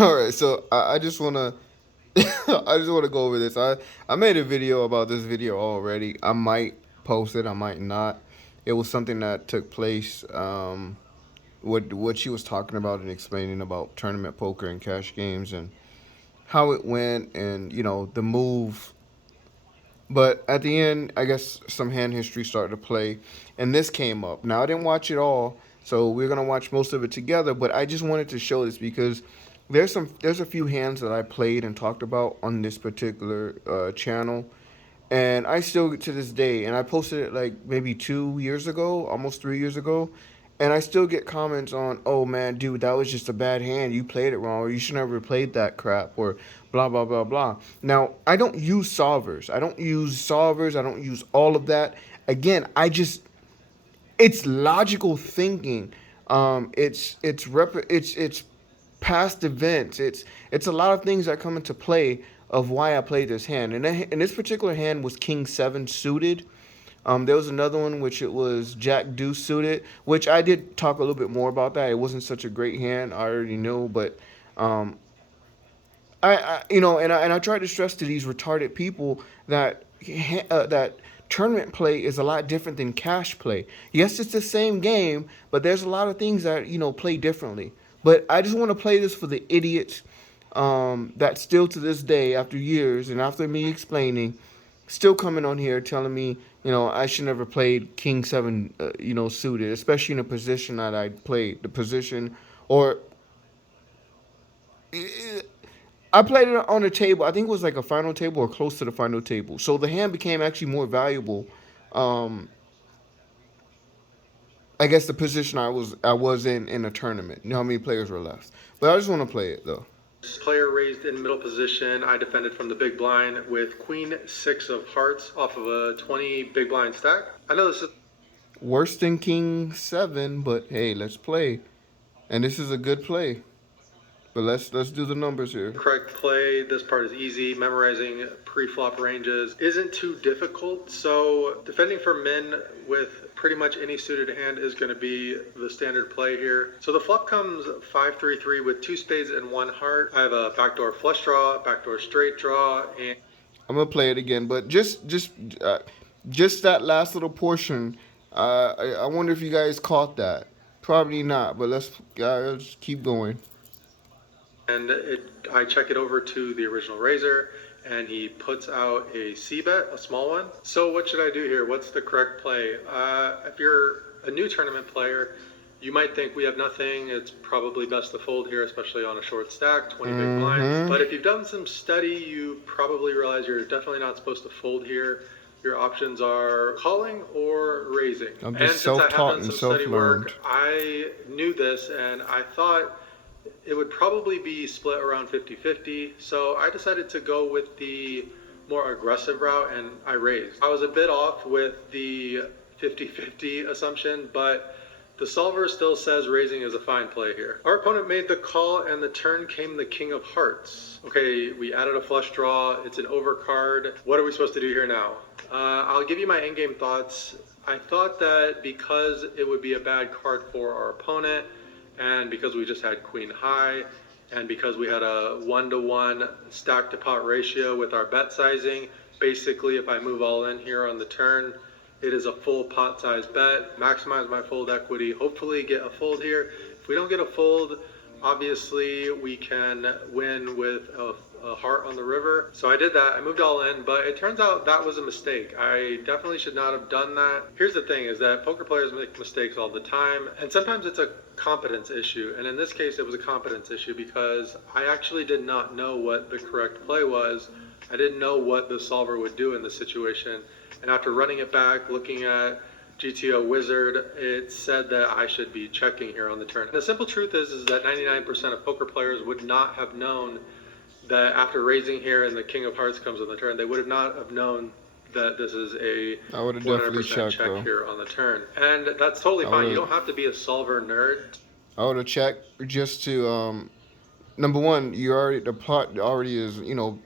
All right, so I just wanna I just wanna go over this. I made a video about this video already. I might post it. I might not. It was something that took place. What she was talking about and explaining about tournament poker and cash games and how it went and the move. But at the end, I guess some hand history started to play, and this came up. Now I didn't watch it all, so we're gonna watch most of it together. But I just wanted to show this because there's a few hands that I played and talked about on this particular channel, and I still to this day, and I posted it like maybe 2 years ago, almost 3 years ago, and I still get comments on, oh man, dude, that was just a bad hand. You played it wrong, or you should never played that crap, or blah blah blah blah. Now I don't use solvers. I don't use solvers. I don't use all of that. Again, it's logical thinking. It's past events. It's a lot of things that come into play of why I played this hand. And this particular hand was King Seven suited. There was another one which it was Jack Deuce suited, which I did talk a little bit more about that. It wasn't such a great hand. I already know, but um, and I try to stress to these retarded people that that tournament play is a lot different than cash play. Yes, it's the same game, but there's a lot of things that play differently. But I just want to play this for the idiots that still to this day, after years and after me explaining, still coming on here telling me I should never played King Seven suited, especially in a position that I played the position or I played it on a table. I think it was like a final table or close to the final table. So the hand became actually more valuable. Um, I guess the position I was in a tournament. You know how many players were left. But I just want to play it though. Player raised in middle position. I defended from the big blind with Queen Six of Hearts off of a 20 big blind stack. I know this is Worse than King Seven, but hey, let's play. And this is a good play. But let's do the numbers here. correct play. This part is easy. Memorizing pre-flop ranges isn't too difficult. So defending for min with pretty much any suited hand is going to be the standard play here. So the flop comes 5-3-3 with two spades and one heart. I have a backdoor flush draw, backdoor straight draw, and I'm gonna play it again, but just that last little portion. I wonder if you guys caught that. Probably not, but let's keep going. I check it over to the original raiser, and he puts out a C bet, a small one. So what should I do here? What's the correct play? If you're a new tournament player, you might think we have nothing. It's probably best to fold here, especially on a short stack, 20 big blinds. But if you've done some study, you probably realize you're definitely not supposed to fold here. Your options are calling or raising. I'm And just since I have self-taught done and some study self-learned. work, I knew this and I thought it would probably be split around 50-50. So I decided to go with the more aggressive route and I raised. I was a bit off with the 50-50 assumption, but the solver still says raising is a fine play here. Our opponent made the call and the turn came the king of hearts. Okay, we added a flush draw. It's an overcard. What are we supposed to do here now? I'll give you my in-game thoughts. I thought that because it would be a bad card for our opponent, and because we just had queen high, and because we had a 1-to-1 stack to pot ratio with our bet sizing, basically if I move all in here on the turn, it is a full pot size bet, maximize my fold equity, hopefully get a fold here. If we don't get a fold, obviously we can win with a heart on the river. So I did that, I moved all in, but it turns out that was a mistake. I definitely should not have done that. Here's the thing is that poker players make mistakes all the time, and sometimes it's a competence issue. And in this case, it was a competence issue because I actually did not know what the correct play was. I didn't know what the solver would do in this situation. And after running it back, looking at GTO Wizard, it said that I should be checking here on the turn. And the simple truth is that 99% of poker players would not have known that after raising here and the King of Hearts comes on the turn, they would have not have known that this is a I would have definitely 100% checked check though. here on the turn. And that's totally I fine. You would don't have to be a solver nerd. I would have checked just to number one, you already the plot already is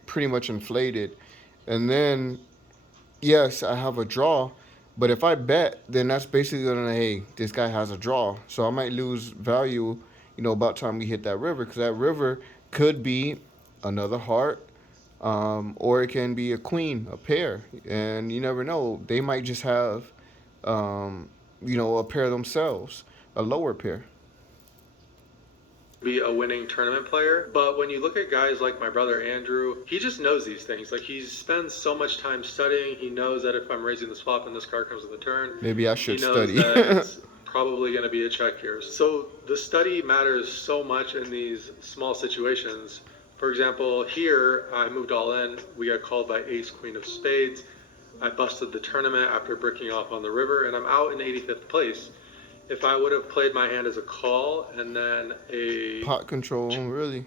pretty much inflated, and then yes, I have a draw, but if I bet, then that's basically gonna hey, this guy has a draw, so I might lose value about time we hit that river, because that river could be another heart, or it can be a queen, a pair, and you never know. They might just have, a pair themselves, a lower pair. Be a winning tournament player. But when you look at guys like my brother Andrew, he just knows these things. Like, he spends so much time studying. He knows that if I'm raising this flop and this card comes in the turn, Maybe I should he knows study. that it's probably going to be a check here. So the study matters so much in these small situations. For example, here I moved all in. We got called by ace queen of spades. I busted the tournament after bricking off on the river, and I'm out in 85th place. If I would have played my hand as a call and then a Pot control, really.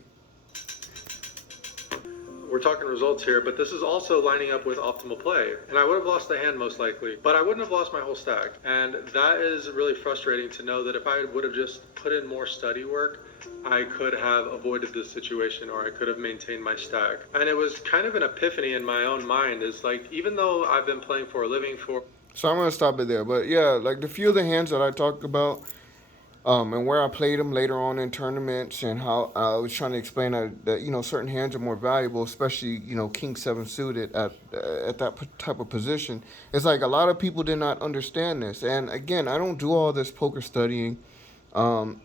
we're talking results here, but this is also lining up with optimal play. And I would have lost the hand most likely, but I wouldn't have lost my whole stack. And that is really frustrating to know that if I would have just put in more study work, I could have avoided this situation, or I could have maintained my stack. And it was kind of an epiphany in my own mind, is like, even though I've been playing for a living for So I'm gonna stop it there. But yeah, like the few of the hands that I talked about, and where I played them later on in tournaments, and how I was trying to explain that certain hands are more valuable, especially King Seven suited at that type of position. It's like a lot of people did not understand this, and again, I don't do all this poker studying. A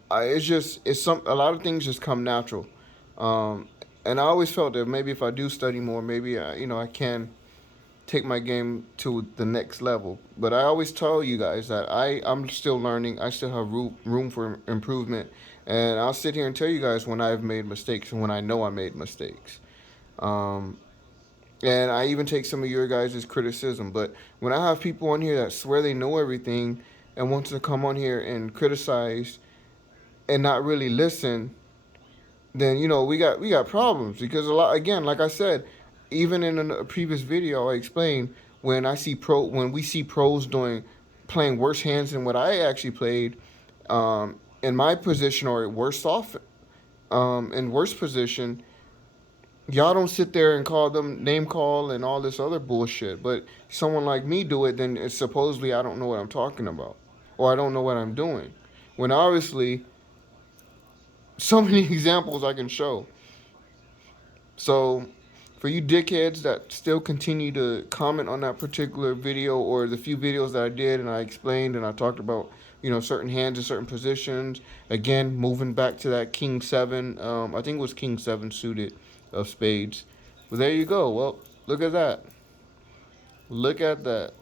lot of things just come natural, and I always felt that maybe if I do study more, maybe I can take my game to the next level. But I always tell you guys that I'm still learning. I still have room for improvement. And I'll sit here and tell you guys when I've made mistakes and when I know I made mistakes. Um, and I even take some of your guys' criticism. But when I have people on here that swear they know everything and want to come on here and criticize and not really listen, then we got problems, because a lot, again, like I said, even in a previous video I explained, when we see pros playing worse hands than what I actually played, in my position, or worse off, in worse position, y'all don't sit there and call them name call and all this other bullshit. But someone like me do it, then it's supposedly I don't know what I'm talking about, or I don't know what I'm doing, when obviously so many examples I can show. So, for you dickheads that still continue to comment on that particular video, or the few videos that I did and I explained and I talked about, certain hands in certain positions, again, moving back to that King 7, I think it was King 7 suited of spades. Well, there you go. Well, look at that. Look at that.